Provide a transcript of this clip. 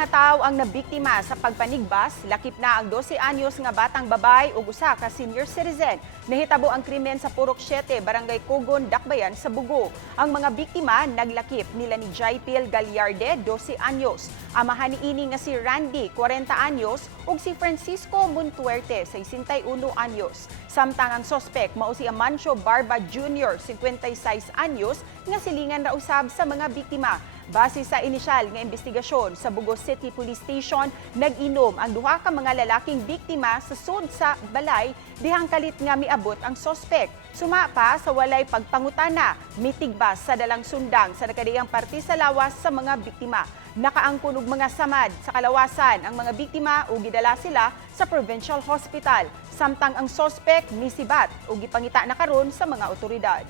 mga tawo ang nabiktima sa pagpanigbas, lakip na ang 12 anyos nga batang babay ug usa ka senior citizen. Nahitabo ang krimen sa Purok 7, Barangay Cogon, Dakbayan sa Bugo. Ang mga biktima naglakip nila ni Jaipil Gallarde, 12 anyos, amahan niini nga si Randy, 40 anyos, ug si Francisco Muntuerte, 61 anyos. Samtang ang sospek mao si Amancio Barba Jr., 56 anyos, nga silingan ra usab sa mga biktima. Base sa inisyal nga investigasyon sa Bugo City Police Station, nag-inom ang duha ka mga lalaking biktima sa sud sa balay dihang kalit nga miabot ang sospek. Suma pa sa walay pagpangutana, mitigbas sa dalang sundang sa nakadiyang parte sa lawas sa mga biktima. Nakaangkon og mga samad sa kalawasan ang mga biktima ug gidala sila sa Provincial Hospital. Samtang ang sospek misibat ug gipangita na karon sa mga otoridad.